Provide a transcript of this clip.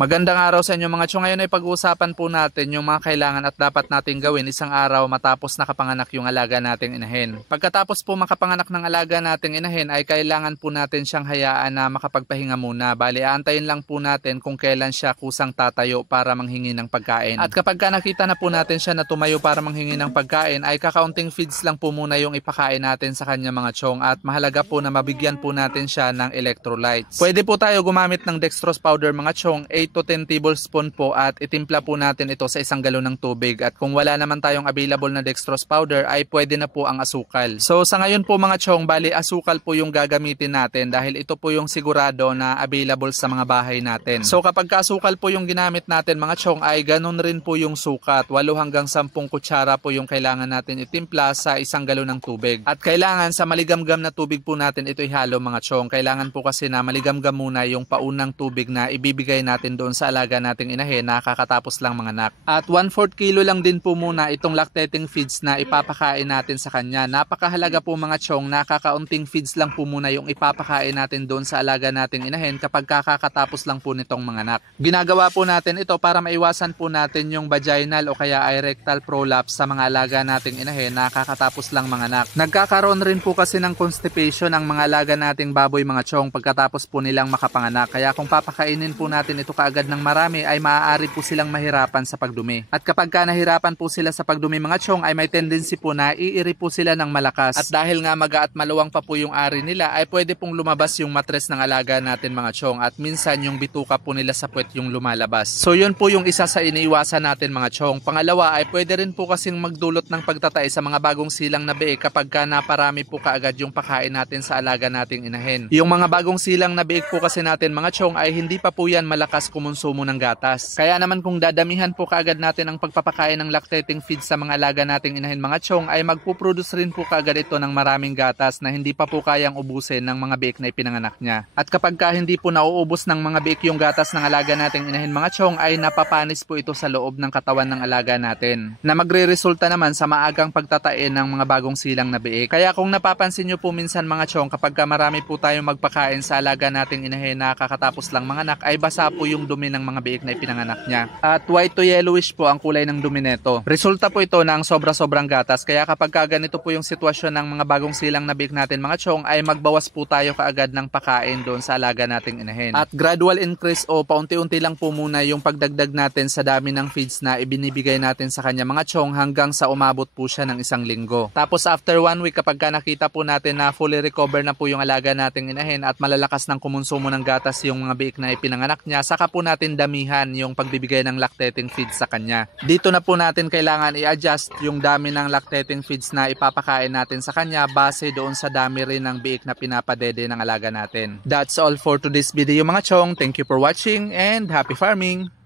Magandang araw sa inyo mga chong. Ngayon ay pag-uusapan po natin yung mga kailangan at dapat nating gawin isang araw matapos nakapanganak yung alaga nating inahin. Pagkatapos po makapanganak ng alaga nating inahin ay kailangan po natin siyang hayaan na makapagpahinga muna. Bali, aantayin lang po natin kung kailan siya kusang tatayo para manghingi ng pagkain. At kapag nakita na po natin siya na tumayo para manghingi ng pagkain ay kakaunting feeds lang po muna yung ipakain natin sa kanya mga chong. At mahalaga po na mabigyan po natin siya ng electrolytes. Pwede po tayo gumamit ng dextrose powder mga chong, 8 to 10 tablespoon po, at itimpla po natin ito sa isang galon ng tubig. At kung wala naman tayong available na dextrose powder ay pwede na po ang asukal. So sa ngayon po mga chong, bali asukal po yung gagamitin natin dahil ito po yung sigurado na available sa mga bahay natin. So kapag asukal po yung ginamit natin mga chong ay ganun rin po yung sukat. 8 hanggang 10 kutsara po yung kailangan natin itimpla sa isang galon ng tubig. At kailangan sa maligamgam na tubig po natin ito ihalo mga chong. Kailangan po kasi na maligamgam muna yung paunang tubig na ibibigay natin doon sa alaga nating inahin na kakatapos lang manganak. At 1/4 kilo lang din po muna itong lactating feeds na ipapakain natin sa kanya. Napakahalaga po mga chong, nakakaunting feeds lang po muna yung ipapakain natin doon sa alaga nating inahin kapag kakatapos lang po nitong manganak. Ginagawa po natin ito para maiwasan po natin yung vaginal o kaya ay rectal prolapse sa mga alaga nating inahin na kakatapos lang manganak. Nagkakaroon rin po kasi ng constipation ang mga alaga nating baboy mga chong pagkatapos po nilang makapanganak. Kaya kung papakainin po natin ito kaagad ng marami ay maaari po silang mahirapan sa pagdumi. At kapag nahirapan po sila sa pagdumi mga chong ay may tendency po na iiri po sila ng malakas. At dahil nga maga at maluwang pa po yung ari nila ay pwede pong lumabas yung matres ng alaga natin mga chong, at minsan yung bituka po nila sa puwet yung lumalabas. So yun po yung isa sa iniiwasan natin mga chong. Pangalawa ay pwede rin po kasing magdulot ng pagtatay sa mga bagong silang na biik kapag naparami po kaagad yung pakain natin sa alaga nating inahin. Yung mga bagong silang na biik po kasi natin mga chong ay hindi pa po yan malakas kumonsumo ng gatas. Kaya naman kung dadamihan po kaagad natin ang pagpapakain ng lactating feed sa mga alaga nating inahin mga chong ay magpuproduce rin po kaagad ito ng maraming gatas na hindi pa po kayang ubusin ng mga biik na ipinanganak niya. At kapag hindi po nauubos ng mga biik yung gatas ng alaga nating inahin mga chong ay napapanis po ito sa loob ng katawan ng alaga natin na magre-resulta naman sa maagang pagtatain ng mga bagong silang na biik. Kaya kung napapansin nyo po minsan mga chong kapag marami po tayong magpakain sa alaga nating inahin na kakatapos lang manganak ay basa po yung dumi ng mga biik na ipinanganak niya. At white to yellowish po ang kulay ng dumi nito. Resulta po ito ng sobra-sobrang gatas. Kaya kapag ganito po yung sitwasyon ng mga bagong silang na biik natin mga chong ay magbawas po tayo kaagad ng pakain doon sa alaga nating inahin. At gradual increase o paunti-unti lang po muna yung pagdagdag natin sa dami ng feeds na ibinibigay natin sa kanya mga chong hanggang sa umabot po siya ng 1 linggo. Tapos after 1 week kapag nakita po natin na fully recover na po yung alaga nating inahin at malalakas ng kumonsumo ng gatas yung mga biik na ipinanganak niya, saka po natin damihan yung pagbibigay ng lactating feeds sa kanya. Dito na po natin kailangan i-adjust yung dami ng lactating feeds na ipapakain natin sa kanya base doon sa dami rin ng biik na pinapadede ng alaga natin. That's all for today's video mga chong. Thank you for watching and happy farming!